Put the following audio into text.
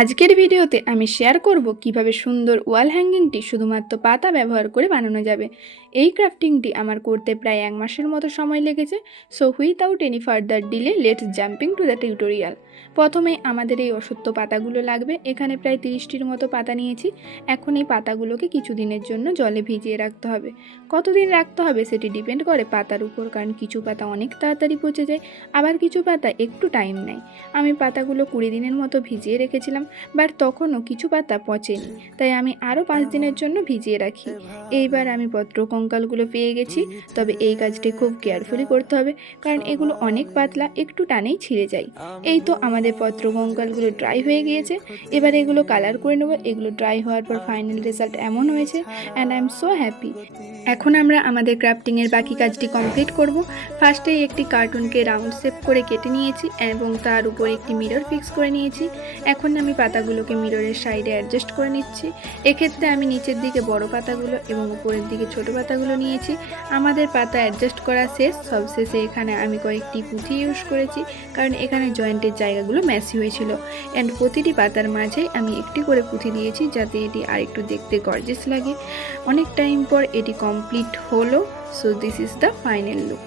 আজকের ভিডিওতে আমি শেয়ার করব কিভাবে সুন্দর ওয়াল হ্যাঙ্গিংটি শুধুমাত্র পাতা ব্যবহার করে বানানো যাবে। এই ক্রাফটিংটি আমার করতে প্রায় 1 মাসের মতো সময় লেগেছে। So without any further delay let's jumping to the tutorial. প্রথমে আমাদের এই অসত্য পাতাগুলো লাগবে। এখানে প্রায় 30টির মতো পাতা নিয়েছি। এখন এই পাতাগুলোকে কিছুদিনের জন্য জলে ভিজিয়ে রাখতে হবে। কতদিন রাখতে হবে সেটি ডিপেন্ড করে পাতার উপর, কারণ কিছু পাতা অনেক তাড়াতাড়ি পচে যায়, আবার কিছু পাতা একটু টাইম নেয়। আমি পাতাগুলো 20 দিনের মতো ভিজিয়ে রেখেছিলাম, বাট তখনও কিছু পাতা পচেনি, তাই আমি আরও 5 দিনের জন্য ভিজিয়ে রাখি। এইবার আমি পত্র কঙ্কালগুলো পেয়ে গেছি, তবে এই কাজটি খুব কেয়ারফুলি করতে হবে, কারণ এগুলো অনেক পাতলা, একটু টানেই ছিঁড়ে যায়। এই তো আমাদের পত্র কঙ্কালগুলো ড্রাই হয়ে গিয়েছে। এবার এগুলো কালার করে নেব। এগুলো ড্রাই হওয়ার পর ফাইনাল রেজাল্ট এমন হয়েছে, and I am so happy. এখন আমরা আমাদের ক্রাফটিংয়ের বাকি কাজটি কমপ্লিট করব। ফার্স্টেই একটি কার্টুনকে রাউন্ড শেপ করে কেটে নিয়েছি এবং তার উপর একটি মিরর ফিক্স করে নিয়েছি। এখন আমি পাতাগুলোকে মিররের সাইডে অ্যাডজাস্ট করে নিচ্ছি। এক্ষেত্রে আমি নিচের দিকে বড় পাতাগুলো এবং উপরের দিকে ছোট পাতাগুলো নিয়েছি। আমাদের পাতা অ্যাডজাস্ট করা শেষ। সবশেষে এখানে আমি কয়েকটি পুঁথি ইউজ করেছি, কারণ এখানে জয়েন্টের জায়গাগুলো ম্যাসি হয়েছিল। অ্যান্ড প্রতিটি পাতার মাঝেই আমি একটি করে পুঁথি দিয়েছি, যাতে এটি আরেকটু দেখতে গর্জিয়াস লাগে। অনেক টাইম পর এটি কমপ্লিট হলো। So this is the final look.